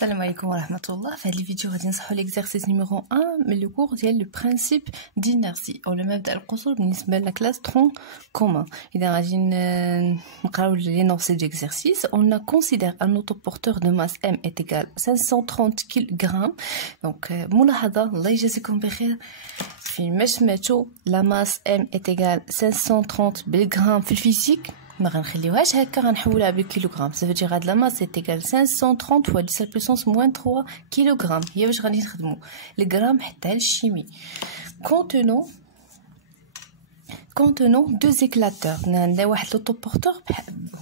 Salam alaikum wa rahmatullah. Dans cette vidéo, je vais vous l'exercice numéro 1, mais le cours c'est le principe d'inertie. Ou le mabda al-qusur بالنسبة la classe tronc commun. إذا غادي نقراو l'énoncé de l'exercice, on considère un autoporteur de masse M est égal à 530 kg. Donc, ملاحظة الله يجازيكم بخير. فيما سمعتو la masse M est égale à 530 بالغرام في الفيزيك. ما غنخليوهاش هكا غنحولها بالكيلوغرام. Ça veut dire هاد la masse est égale 530 fois 10 puissance moins 3 kg. هي باش غادي نخدمو الغرام حتى الشيمي. Contenant deux éclateurs. عندنا واحد لوطوبورتور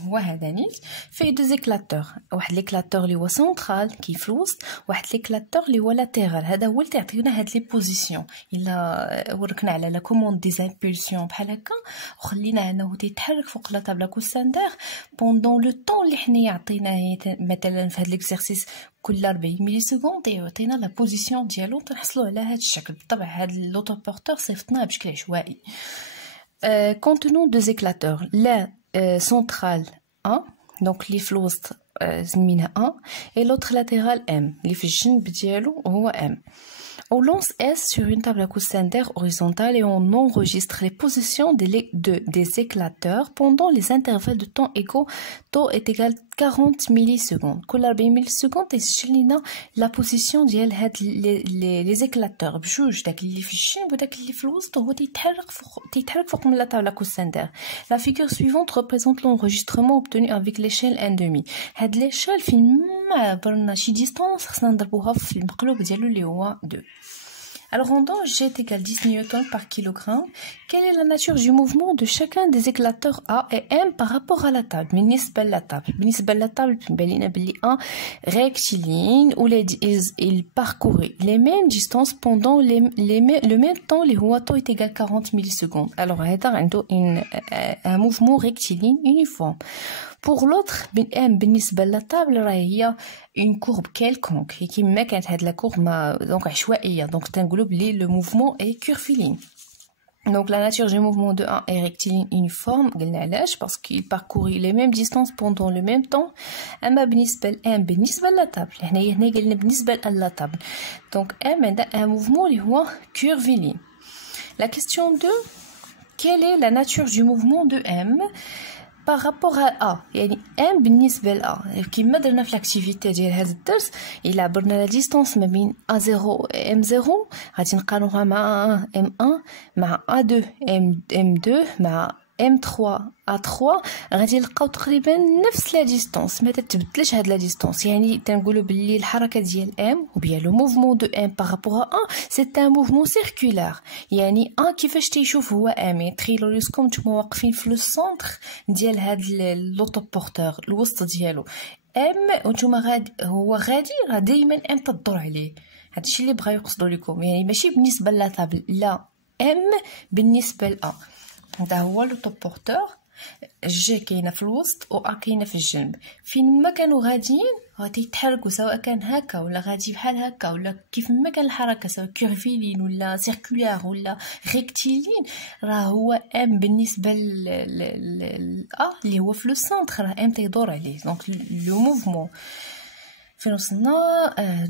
هو هذا نيت فيه deux éclateurs. واحد l'éclateur اللي هو سنترال كيف في الوسط، واحد l'éclateur اللي هو لاتيرال. هذا هو اللي تعطينا هاد لي بوزيسيون. الا وركنا على لا كوموند دي امبولسيون بحال هكا وخليناه انه تيتحرك فوق لا طابله كوساندير بوندون لو طون اللي حنا عطيناه. مثلا في هاد ليكزارسيس كل 40 ملي سكوند يعطينا لا بوزيسيون ديالو تنحصلوا على هاد الشكل. بالطبع هاد لوطوبورتور صيفطناه بشكل عشوائي. Contenant deux éclateurs, l'un central 1, donc les flous زمينها 1, et l'autre latéral M, اللي في الجنب ديالو هو M. On lance S sur une table à coussin horizontale et on enregistre les positions des éclateurs pendant les intervalles de temps égaux. Taux est égal à 40 millisecondes. كل 40 millisecondes يسجل لنا la position ديال هاد les éclateurs بجوج، داك اللي في الجنب وداك اللي في الوسط هو تيتحرك فوق من لا table à coussin d'air. La figure suivante représente l'enregistrement obtenu avec l'échelle 1/2. هاد l'échelle فين ما عبرنا شي distance خصنا نضربوها في المقلوب ديالو اللي هو 2. Alors, on donne G est égal à 10 newtons par kilogramme. Quelle est la nature du mouvement de chacun des éclateurs A et M par rapport à la table? بالنسبة للتable بالنا بلي 1 rectiligne où il parcourait les mêmes distances pendant le même temps اللي هو temps est égal à 40 millisecondes. Alors, هذا عنده un mouvement rectiligne uniforme. Pour l'autre, M بالنسبة للتable راهي une courbe quelconque. Et كيما كانت هاد la courbe donc عشوائية. Donc تنقولوا بلي le mouvement est curviligne. Donc la nature du mouvement de 1 est rectiligne uniforme. قلنا علاش parce qu'il parcourit les mêmes distances pendant le même temps. أما بالنسبة ل M بالنسبة للتable هنا قلنا بالنسبة للتable. Donc M عندها un mouvement اللي هو curviligne. La question 2, quelle est la nature du mouvement de M par rapport à A? يعني M بالنسبة ل A كيما درنا في l'activité ديال هذا الدرس. إلا عبرنا لا ديستانس ما بين A0 و M0 غادي نقارنوها مع M1 مع A2 M2 مع M3 A3 غادي نلقاو تقريبا نفس لا ديستانس، ما تتبدلش هاد لا ديستانس. يعني تنقولوا باللي الحركه ديال M ou bien le mouvement de M par rapport à A c'est un mouvement circulaire. يعني A كيفاش تيشوف هو M. تخيلوا لكم نتوما واقفين في لو سونتر ديال هاد لوطوبورتور الوسط ديالو M وانتوما هو غادي دائما M تدور عليه. هادشي اللي بغا يقصدوا لكم. يعني ماشي بالنسبه لا طابل، لا M بالنسبه ل A. هذا هو لوطوبورتور. جي كاينه في الوسط و ا كاينه في الجنب. فين ما كانوا غاديين غادي يتحركوا، سواء كان هكا ولا غادي بحال هكا ولا كيف ما كان الحركه، سواء كيرفيلين ولا سيركولار ولا ريكتيلين. راه هو ام بالنسبه ل ا اللي هو في لو سنتر راه ام تيدور عليه. دونك لو موفمون فين وصلنا.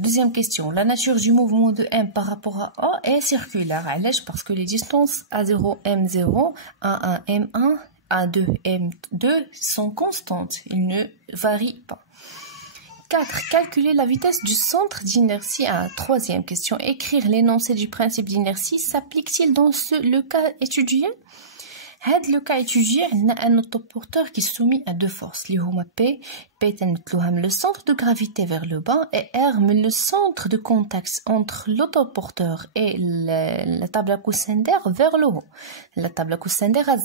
Deuxième question. La nature du mouvement de M par rapport à A est circulaire. علاش؟ parce que les distances A0 M0 A1 M1 A2 M2 sont constantes, ils ne varient pas. 4. Calculer la vitesse du centre d'inertie. Troisième question. Écrire l'énoncé du principe d'inertie s'applique-t-il dans le cas étudié? Le cas étudié, on a un autoporteur qui est soumis à deux forces. P le centre de gravité vers le bas et R le centre de contact entre l'autoporteur et la table à coussin d'air vers le haut. La table à coussin d'air à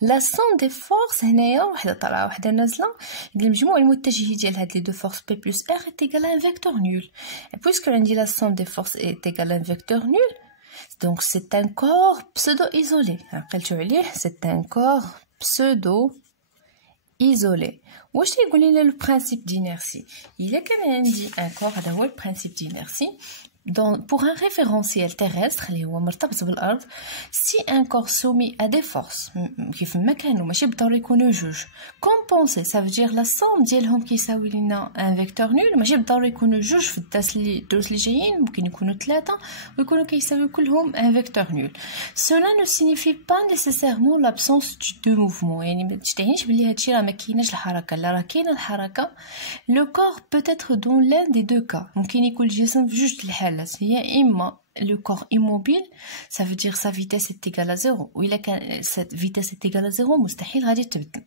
La somme des forces هنايا وحده طالعه وحده نازله. المجموع المتجه ديال هاد لي دو فورس P plus R est égal à un vecteur nul. Et puisque عندي la somme des forces est égale à un vecteur nul, donc c'est un corps pseudo-isolé. عقلتو عليه c'est un corps pseudo-isolé. واش تيقول لنا le principe d'inertie؟ إلا كان عندي un corps هذا هو le principe d'inertie. pour un référentiel terrestre اللي هو مرتبط بالارض si un corps soumis à des forces كيف ما كانوا ماشي بالضروري يكونوا جوج compenser ça veut dire la somme ديالهم كيساوي لنا un vecteur nul ماشي بالضروري يكونوا جوج في الدروس اللي جايين ممكن يكونوا ثلاثه ويكونوا كيساويو كلهم un vecteur nul cela ne signifie pas nécessairement l'absence de mouvement يعني ما تعنيش بلي هادشي راه ما كايناش الحركه لا راه كاينه الحركه le corps peut être dans l'un des deux cas ممكن يكون الجسم في جوج الحالات هي إما le corps immobile ça veut dire sa vitesse est égale à 0 وإلا كان cette vitesse est égale à 0 مستحيل غادي تبدل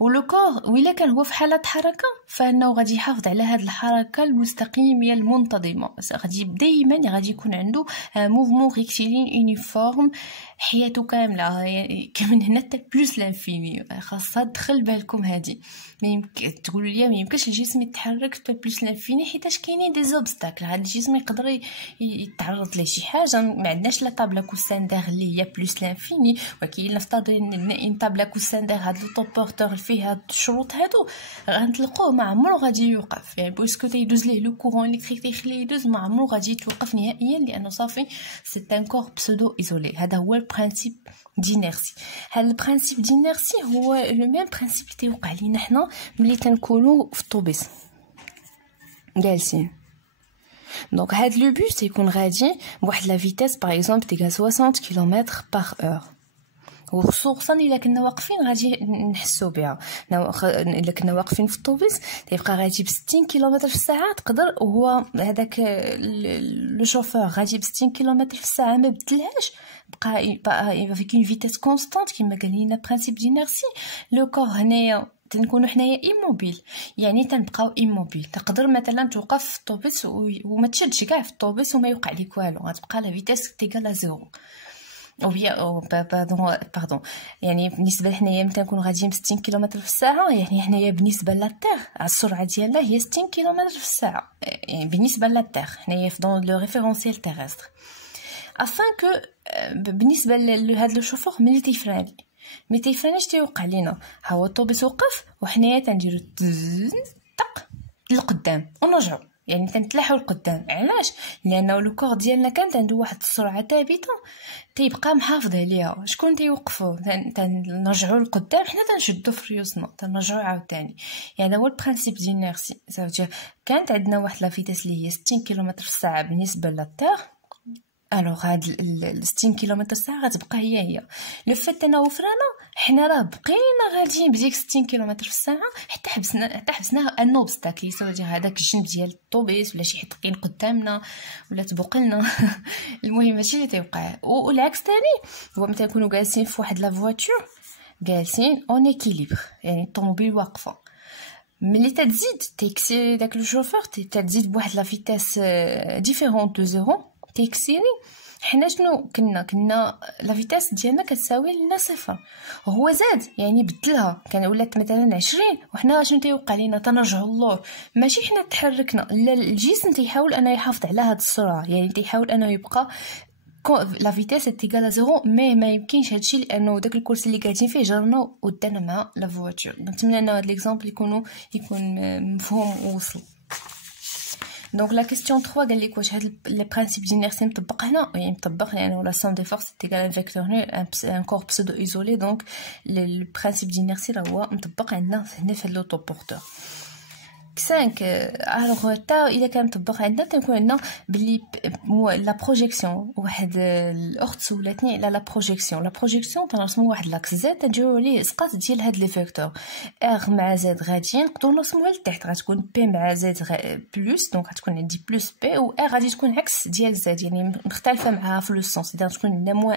ولو كور وإلا كان هو في حالة حركة فإنه غادي يحافظ على هذه الحركة المستقيمة المنتظمة غادي دائما غادي يكون عنده موفمون ريكتيلين يونيفورم حياته كاملة يعني كمن هنا حتى بلوس لانفيني خاصها تدخل بالكم هذه ما يمكن تقولوا لي ما يمكنش الجسم يتحرك حتى بلوس لانفيني حيتاش كاينين دي زوبستاكل هذا الجسم يقدر يتعرض لشي حاجه ما عندناش لا طابله كوساندير اللي هي بلوس لانفيني ولكن نفترض ان طابله كوساندير هاد لو بورتور فيه هاد الشروط هادو غنطلقوه ما عمرو غادي يوقف يعني بويسكو تيدوز ليه لو كورون الكتريك تيخليه يدوز ما عمرو غادي يتوقف نهائيا لانه صافي سي ان كور بسودو ايزولي هذا هو البرانسيب دينيرسي هاد البرانسيب دينيرسي هو لو ميم برانسيب اللي تيوقع لينا حنا ملي تنكونوا في الطوبيس جالسين دونك هاد لو بوس تيكون غادي بواحد لا فيتيس باغ اكزومبل تيغال 60 كيلومتر باغ اور وخصوصا الا كنا واقفين غادي نحسو بها الا كنا واقفين في الطوبيس تيبقى غادي ب 60 كيلومتر في الساعه تقدر وهو هذاك لو شوفور غادي ب 60 كيلومتر في الساعه ما بدلهاش بقى فيك اون فيتيس كونستانت كما قال لنا برينسيپ دينيرسي لو كور هنايا تنكونوا حنايا ايموبيل يعني تنبقاو ايموبيل تقدر مثلا توقف في الطوبيس وما تشدش كاع في الطوبيس وما يوقع لك والو غتبقى لا فيتيس تيغال زيرو او بيا باردون يعني بالنسبه لحنايا ملي تنكونوا غاديين ب 60 كيلومتر في الساعه يعني حنايا بالنسبه للتيغ السرعه ديالنا هي 60 كيلومتر في الساعه يعني بالنسبه للتيغ حنايا في دون لو ريفيرونسيال تيرستر afin que بالنسبه لهذا لو شوفور ملي تيفراني مي تيفرانيش تيوقع لينا ها هو الطوبيس وقف وحنايا تنديرو طق لقدام ونرجعو يعني تنتلاحو لقدام علاش لانه لو كور ديالنا كانت عنده واحد السرعه ثابته تيبقى محافظ عليها شكون تيوقفوا تنرجعوا لقدام حنا تنشدوا في ريوسنا تنرجعوا عاوتاني يعني هو البرانسيپ دينيرسي صافي كانت عندنا واحد لا فيتيس اللي هي 60 كيلومتر في الساعه بالنسبه للتيغ الوغ هاد 60 كيلومتر الساعه غتبقى هي لو فيت انه وفرانا حنا راه بقينا غاديين بديك 60 كيلومتر في الساعه حتى حبسنا ان اوبستاكل يسوى هذاك الجنب ديال الطوبيس ولا شي حد كاين قدامنا ولا تبوق لنا المهم هادشي اللي تيوقع والعكس ثاني هو ملي تنكونوا جالسين في واحد لا فواتور جالسين اون ايكيليبر يعني الطوموبيل واقفه ملي تزيد تيكسي داك لو شوفور تزيد بواحد لا فيتاس ديفيرونت دو زيرو تيكسيري حنا شنو كنا لا فيتاس ديالنا كتساوي لنا صفر هو زاد يعني بدلها كان ولات مثلا 20 وحنا شنو تيوقع لينا تنرجعوا الله ماشي حنا تحركنا لا الجسم تيحاول انه يحافظ على هاد السرعه يعني تيحاول انه يبقى لا فيتاس تيغال زيرو ما يمكنش هادشي لانه داك الكرسي اللي قاعدين فيه جرنا ودانا مع لا فواتور نتمنى ان هاد ليكزامبل يكون مفهوم ووصل Donc la question 3 قال لك واش هاد لي برينسيپ دينيرسي مطبق هنا يعني مطبق لانه لا سوم دي فورس تيغال ان فيكتور نول ان كور بسودو ايزولي دونك لو برينسيپ دينيرسي راه هو مطبق عندنا هنا في لوطو بورتور 5 الوغ تا اذا كان مطبق عندنا تنكون عندنا بلي لا بروجيكسيون واحد الاخت سولاتني على لا بروجيكسيون تنرسموا واحد لاكس زد تنديروا عليه اسقاط ديال هاد لي فيكتور ار مع زد غاديين نقدروا نرسموها لتحت غتكون بي مع زد بلس دونك غتكون عندي بلس بي و ار غادي تكون عكس ديال زد يعني مختلفه معها في لو سونس اذا تكون عندنا موان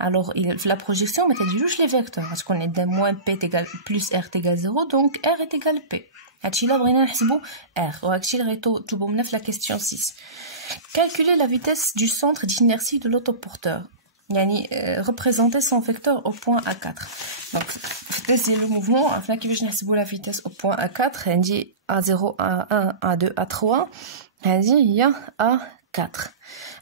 ار الوغ في لا بروجيكسيون ما تديروش لي فيكتور غتكون عندنا موان بي تيغال بلس ار تيغال 0 دونك ار تيغال بي هادشي لا بغينا نحسبو ار وهادشي اللي غيطلبو منا في لا كيسيون 6 calculer la vitesse du centre d'inertie de l'autoporteur يعني représenter son vecteur au point A4 donc vitesse ديال الموفمون عرفنا كيفاش نحسبو لا فيتيس au point A4 عندي A0 A1 A2 A3 هذه هي A4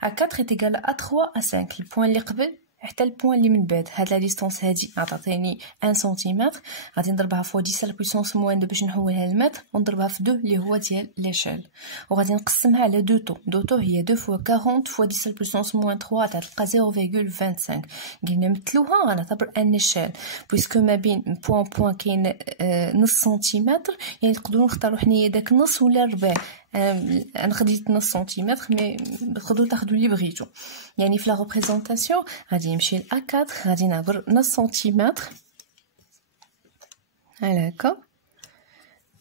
A4 est égal à A3 A5 البوان اللي قبل حتى البوان اللي من بعد هاد لا ديستونس هادي عطاتني 1 سنتيمتر غادي نضربها فوا 10 على بويسونس موان 2 باش نحولها للمتر ونضربها في 2 اللي هو ديال ليشيل وغادي نقسمها على دو طو هي 2 فوا 40 فوا 10 على بويسونس موان 3 غتلقى 0.25 قلنا نمثلوها غنعتبر ان ايشيل بويسكو ما بين بوان كاين نص سنتيمتر يعني نقدروا نختاروا حنايا داك النص ولا الربع انا خديت نص سنتيمتر مي تقدروا تاخذوا اللي بغيتو يعني في لا ريبريزونطاسيون غادي نمشي ل A4 غادي نعبر نص سنتيمتر على هكا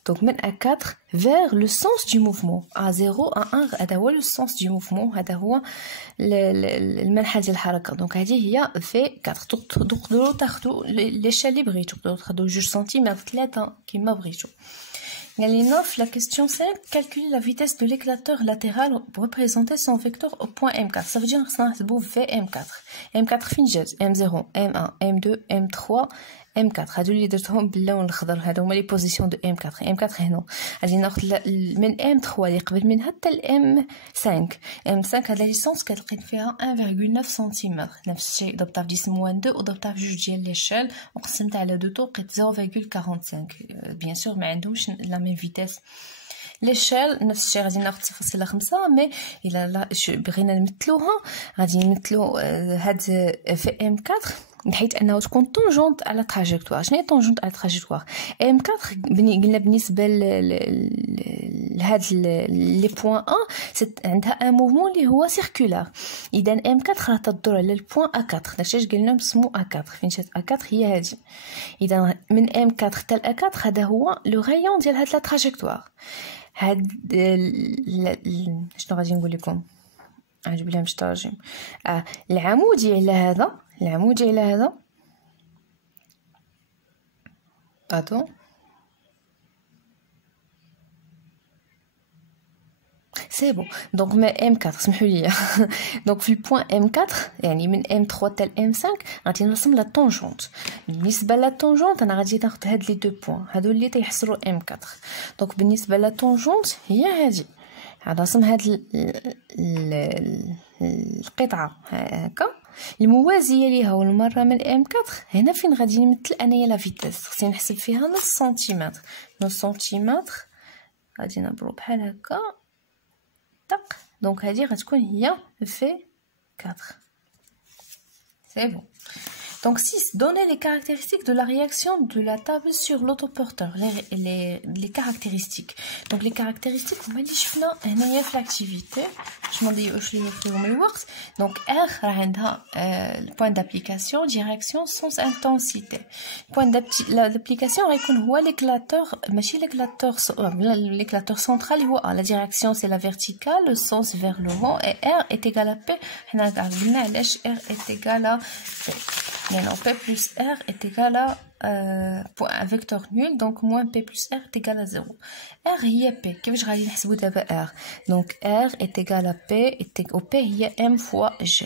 دونك من A4 vers le sens du mouvement A0 A1 هذا هو لو سونس دو موفمون هذا هو المنحى ديال الحركه دونك هذه هي في 4 تقدروا تاخذوا ليشيل اللي بغيتو تقدروا تاخذوا 2 سنتيمتر 3 كيما بغيتو. La question 5, calculer la vitesse de l'éclateur latéral pour représenter son vecteur au point M4. Ça veut dire que c'est VM4. M4 فين جات M0, M1, M2, M3, M4. هادو اللي درتهم باللون الخضر هادو هما لي بوزيسيون دو M4. M4 هنا غادي ناخذ من M3 اللي قبل منها حتى ل M5. M5 هاد لا ليسونس كتلقيت فيها 1.9 سنتيمتر. نفس الشيء ضربتها في 10 موان 2 وضربتها في جوج ديال ليشيل وقسمت على دو طو لقيت 0.45. بيان سور ما عندهمش لا ميم فيتاس. ليشيل نفس الشيء غادي ناخذ 0.5 مي الا بغينا نمثلوها غادي نمثلو هاد في M4 بحيث انه تكون طونجونت على تراجيكتوار. شنو هي طونجونت على تراجيكتوار؟ M4 قلنا بالنسبه لهاد لي بوين A عندها ان موفمون اللي هو سيركولار. اذا M4 راه تدور على البوين A4 داكشي قلنا نسمو A4 فين جات A4 هي هادي. اذا من M4 حتى ل A4 هذا هو لو غايون ديال هاد لا تراجيكتوار. هاد شنو غادي نقول لكم عجب لها مش ترجم العمودي على هذا العمودي على هذا اتو سي بون دونك ما M4 سمحوا لي دونك في البوين M4 يعني من M3 حتى ل M5 غادي نرسم لا طونجونت. بالنسبه لا طونجونت انا غادي ناخذ هاد لي دو بوين هادو اللي تيحصروا M4 دونك بالنسبه لا طونجونت هي هادي رسم هاد القطعه هكا الموازيه ليها والمره من M4 هنا فين غادي نمثل انايا لا فيتاس خصني نحسب فيها نص سنتيمتر. نص سنتيمتر غادي نبرو بحال هكا طق دونك هذه غتكون هي في 4. C'est bon. Donc 6. Donner les caractéristiques de la réaction de la table sur l'autoporteur. Les caractéristiques. Donc les caractéristiques, on va les chefna هنايا في l'activité. Je m'en dis واش اللي فيهم الوقت. Donc R عندها le point d'application, direction, sens, intensité. Point d'application غيكون هو l'éclateur, ماشي l'éclateur central هو la direction c'est la verticale, le sens vers le vent et R est égal à P. حنا قلنا علاش R est égal à P. Yani P plus R est égal à un vecteur nul, donc moins P plus R est égal à 0. R هي P. كيفاش غادي نحسبو دابا R؟ Donc R est égal à P و P هي M fois G.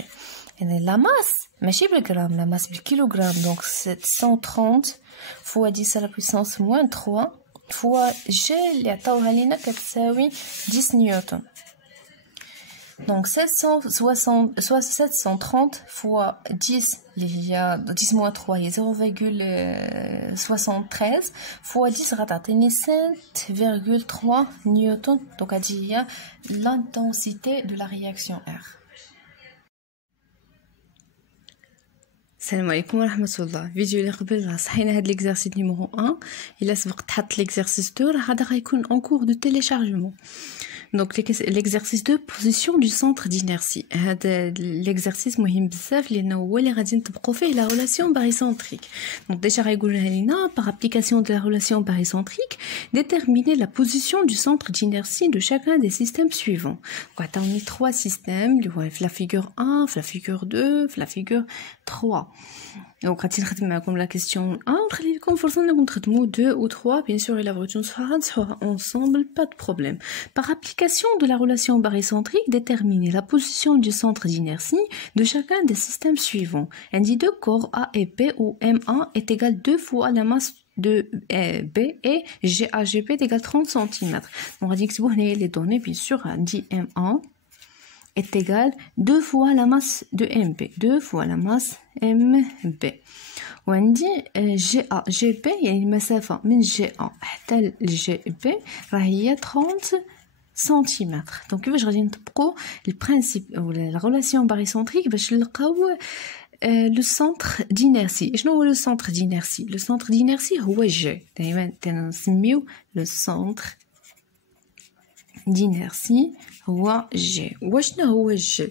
يعني la masse ماشي بالغرام، la masse بالكيلوغرام. Donc 730 fois 10 à la puissance moins 3 fois G اللي عطاوها لينا كتساوي 10 نيوتن. Donc 730 fois 10 10 moins 3 هي 0.73 fois 10 غتعطيني 7.3 نيوتن. Donc هذه هي l'intensité de la réaction R. السلام عليكم ورحمه الله. فيديو اللي قبل صحينا هاد ليكزارسيس نيميرو 1 الا سبق تحط ليكزارسيس 2 راه هذا غيكون en cours de téléchargement. Donc l'exercice de position du centre d'inertie. هذا l'exercice مهم بزاف لانه هو اللي غادي نطبقوا فيه la relation barycentrique. Donc déjà غيقول لنا par application de la relation barycentrique déterminer la position du centre d'inertie de chacun des systèmes suivants. عطاوني 3 systèmes اللي هو في la figure 1 في la figure 2 في la figure 3. Donc غادي نخدم معكم la question 1 ونخلي لكم فرصه انكم تخدموا 2 ou 3 bien sûr الا بغيتو نصحوها ensemble pas de problème. Par application de la relation barycentrique déterminer la position du centre d'inertie de chacun des systèmes suivants. Un des deux corps A et B où M1 est égal 2 fois la masse de B et GAGP est égal 30 cm. Donc غادي نكتبوا هنايا les données bien sûr عندي M1 est égal 2 fois la masse de MB. 2 fois la masse MB. وعندي GA GB يعني المسافة من GA حتى لGB راه هي 30 سنتيمتر. دونك كيفاش غادي نطبقوا البرانسيب ولا لا ريلاسيون باريسونتريك باش نلقاو لو سونتر دينيرسي. شنو هو لو سونتر دينيرسي؟ لو سونتر دينيرسي هو جي. دائما تنسميو لو سونتر d'inertie هو جي. واشنو هو الجي؟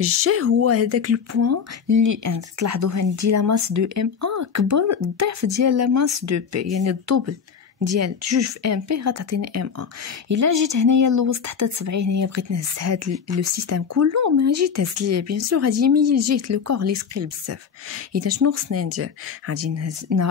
الجي هو هذاك البوين اللي تلاحظوه عندي لا ماس دو ام ا كبر ضعف ديال لا ماس دو بي، يعني الدوبل ديال جوج في ام بي غتعطيني ام ا. الا جيت هنايا لوسط حتى 70 هنايا بغيت نهز هاد لو سيستيم كله ما جيت هز ليه بيان سور غادي يميل جهه لو كور لي ثقيل بزاف. اذا شنو خصني ندير؟ غادي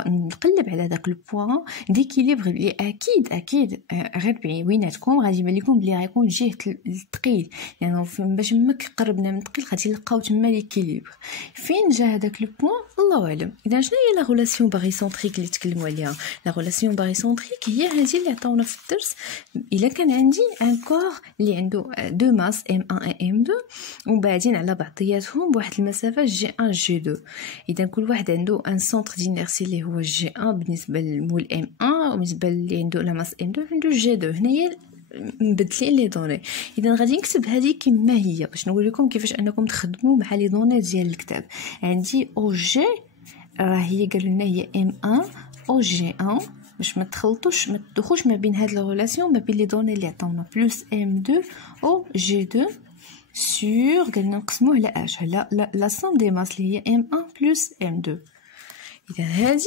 نقلب على داك البوين ديكيليبر اللي اكيد غير بيناتكم غادي يبان لكم بلي غيكون جهه الثقيل، يعني باش ما قربنا من الثقيل غادي نلقاو تما ليكيليبر. فين جا هذاك لو بوين الله اعلم. اذا شنو هي لا ريلاسيون باريسونتريك اللي تكلموا عليها؟ لا ريلاسيون باريسونتريك هي هذه اللي عطاونا في الدرس. الا كان عندي ان كور اللي عنده دو ماس ام 1 و ام 2 وبعدين على بعضياتهم بواحد المسافه جي 1 جي 2، اذا كل واحد عنده ان سونتر دينيرسي اللي هو جي 1 بالنسبه للمول ام 1 وبالنسبه اللي عنده لا ماس ام 2 عنده جي 2. هنايا مبدلين لي دوني. اذا غادي نكتب هذه كما هي باش نقول لكم كيفاش انكم تخدموا مع لي دوني ديال الكتاب. عندي او جي راه هي قالوا لنا هي ام 1 او جي 1 باش ما تدخلوش ما بين هاد لا ريلاسيون ما بين لي دوني اللي عطاونا بلس ام 2 او جي 2 سور قلنا نقسموه على اش على لا سوم دي ماس اللي هي ام 1 بلس ام 2. اذا هذه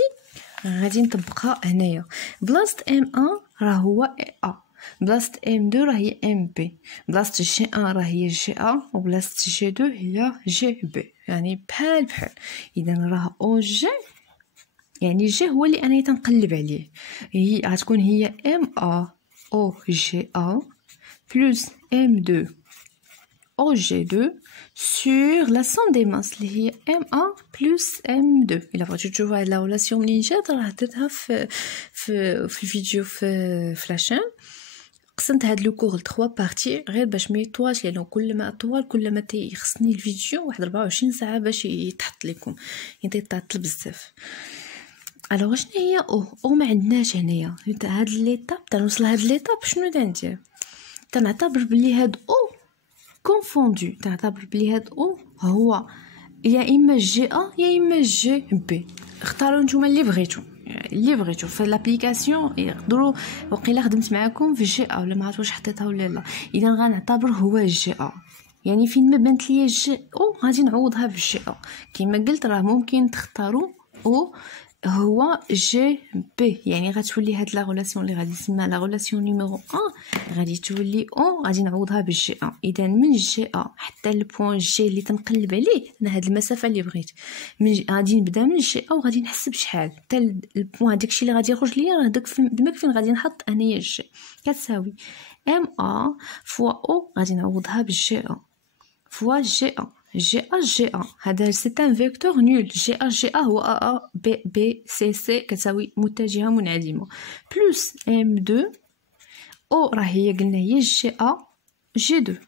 غادي نطبقها هنايا. بلاصه ام 1 راه هو ا، بلاصه ام 2 راه هي ام بي، بلاصه جي 1 راه هي جي ا، وبلاصه جي 2 هي جي بي، يعني بحال. اذا راه او جي يعني جي هو اللي انا تنقلب عليه، هي غتكون هي ام ا او جي ا بلس ام 2 او جي 2 sur la somme des masses اللي هي M1 plus M2. إلا بغيتو تشوفوا هاد لا ريلاسيون منين جات راه درتها في الفيديو في لاشين. قسمت هاد لو كور ل 3 بارتي غير باش ما يطولش، لانه كل ما طول كل ما تيخصني الفيديو واحد 24 ساعه باش يتحط لكم، يعني تيطول بزاف. الوغ شنو هي او ما عندناش هنايا هاد ليطاب تنوصل هاد ليطاب. شنو ندير؟ تنعتبر بلي هاد او كونفوندو، تعتبر بلي هاد او هو يا اما جي ا يا اما جي بي. اختاروا نتوما اللي بغيتو في لابليكاسيون. يقدروا وقيلا خدمت معكم في جي ا ولا ما عرفت واش حطيتها ولا لا. اذا غنعتبر هو جي ا، يعني فين ما بانت ليا جي او غادي نعوضها بالجي ا. كما قلت راه ممكن تختاروا او هو جي بي، يعني غتولي هاد لا ريلاسيون اللي غادي نسميها لا ريلاسيون نيميرو 1 غادي تولي او غادي نعوضها بالجي 1. اذا من جي 1 حتى البوين جي اللي تنقلب عليه انا هاد المسافه اللي بغيت غادي نبدا من جي 1 وغادي نحسب شحال حتى البوين داكشي اللي غادي يخرج ليا راه داك دماغ فين غادي نحط انايا جي كتساوي ام ا فوا او غادي نعوضها بالجي 1 فوا جي 1 جي ا جي ا. هذا سي ان فيكتور نول. جي ا هو ا بي بي سي سي كتساوي متجهه منعدمه بلس ام 2 او راه هي قلنا هي جي ا جي 2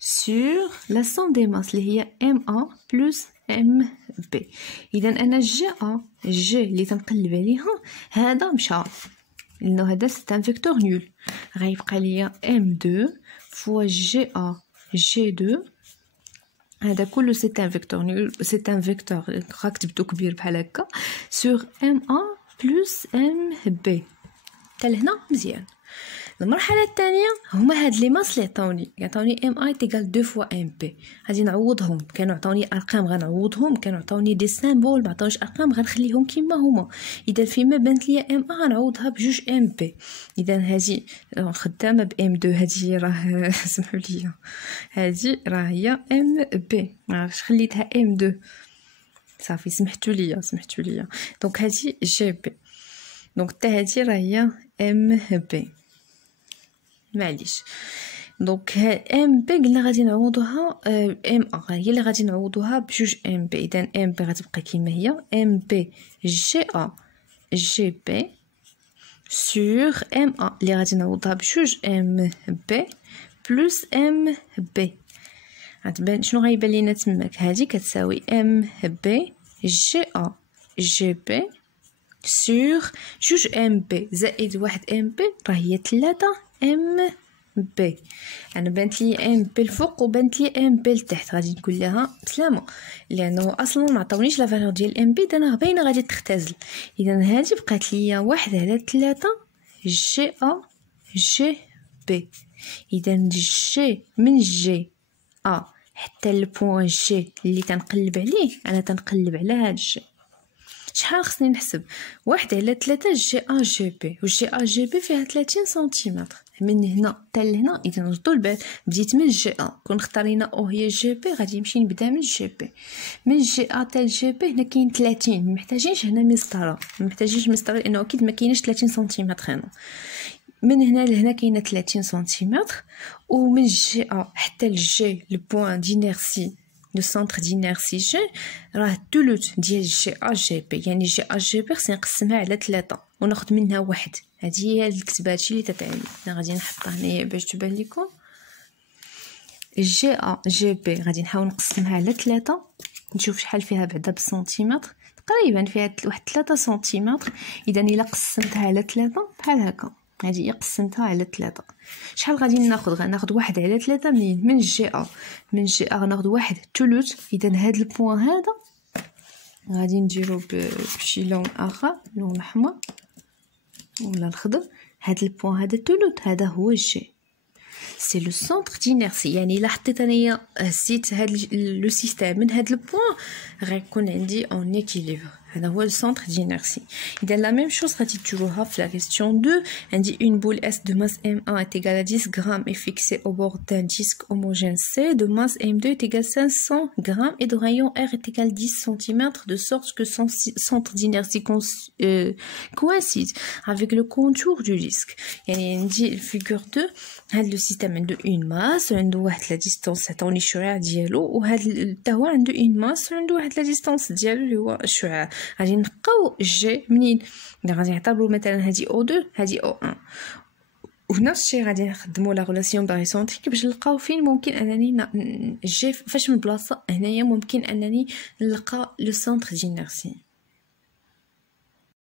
سور لا سوم دي ماس اللي هي ام ا بلس ام بي. اذا انا جي ا جي اللي تنقلب عليها هذا مشى لانه هذا سي ان فيكتور نول. غيبقى ليا ام 2 فوا جي ا جي 2. هذا كله سي ان فيكتور نول، سي ان فيكتور كتبتو كبير بحال هكا سور ام ا بلس ام بي. حتى لهنا مزيان. المرحله الثانيه هما هاد لي ماس اللي عطاوني ام اي تيغال 2 فوا ام بي. غادي نعوضهم، كانوا عطاوني ارقام غنعوضهم، كانوا عطاوني دي سيمبول ما عطاونيش ارقام غنخليهم كما هما. اذا فيما بانت ليا ام ا غنعوضها بجوج ام بي. اذا هذه خدامه بام 2 هذه راه سمحوا لي هذه راه هي ام بي، ما عرفتش خليتها ام 2 صافي سمحتوا لي. دونك هذه جي بي، دونك حتى هذه راه هي ام بي معليش. دونك ام بي قلنا غادي نعوضوها ام ا هي اللي غادي نعوضوها بجوج ام بي. اذا ام بي غتبقى كما هي ام بي جي ا جي بي سور ام ا اللي غادي نعوضها بجوج ام بي بلس ام بي. غتبان شنو غيبان لينا تماك؟ هادي كتساوي ام بي جي ا جي بي سور جوج ام بي زائد واحد ام بي راه هي 3 ام بي. انا بانت لي ام بي الفوق وبانت لي ام بي لتحت، غادي نقول لها بسلامه لانه اصلا ما عطاونيش لا فالور ديال ام بي، انا باينه غادي تختزل. اذا هذه بقات لي 1/3 جي ا جي بي. اذا جي من جي ا حتى البوان جي اللي تنقلب عليه انا تنقلب على هاد الجي. شحال خصني نحسب؟ 1/3 جي ا جي بي، وجي ا جي بي فيها 30 سنتيمتر من هنا حتى لهنا. اذا ردوا البال، بديت من جي ا كون اختارينا او هي جي بي غادي نمشي نبدا من جي بي. من جي ا حتى الجي بي هنا كاين 30، محتاجينش هنا مسطره، محتاجينش مسطره لانه اكيد ما كاينش 30 سنتيمتر هنا. من هنا لهنا كاينه 30 سنتيمتر، ومن جي ا حتى الجي البوان دينيرسي لو سونتر دينيرسي جي راه الثلث ديال جي ا جي بي. يعني جي ا جي بي خصني نقسمها على 3 وناخذ منها واحد. هذه هي الكتابه هادشي اللي تتعلم. انا غادي نحطها هنايا باش تبان لكم. جي ا جي بي غادي نحاول نقسمها على 3 نشوف شحال فيها بعدا بالسنتيمتر. تقريبا فيها واحد 3 سنتيمتر. اذا الا قسمتها على 3 بحال هكا، هذه قسمتها على 3 شحال غادي ناخذ؟ غناخذ 1/3 منين؟ من جي ا. من جي ا غناخذ واحد الثلث. اذا هذا البوان هذا غادي نديرو بشي لون اخر، لون احمر ولا الخضر. هذا البوان هذا الثلث هذا هو الجي، سي لو سونتر دينيرسي. يعني الا حطيت انايا هزيت هذا لو سيستيم من هذا البوان غيكون عندي اون ايكيليبر. هذا هو السونتر دينيرسي. اذا لا ميم شوز غادي تجوها في لا كيسيون 2. عندي une boule S de masse M1 est égale à 10 grammes et fixée au bord d'un disque homogène C de masse M2 est égal à 500 grammes et de rayon R est égal à 10 cm de sorte que son centre d'inertie coïncide avec le contour du disque. يعني عندي figure 2 هذا لو سيستيم عنده اون ماس وعنده واحد لا ديستانس عطاوني الشعاع ديالو، وهذا حتى هو عنده اون ماس وعنده واحد لا ديستانس ديالو اللي هو الشعاع. غادي نلقاو جي منين؟ غادي نعتبروا مثلا هذه او 2 هذه او 1 ونفس الشيء غادي نخدموا لا ريلاسيون باريسونتريك باش نلقاو فين ممكن انني جي فاش من بلاصه هنايا ممكن انني نلقى لو سونتر دينيرسي.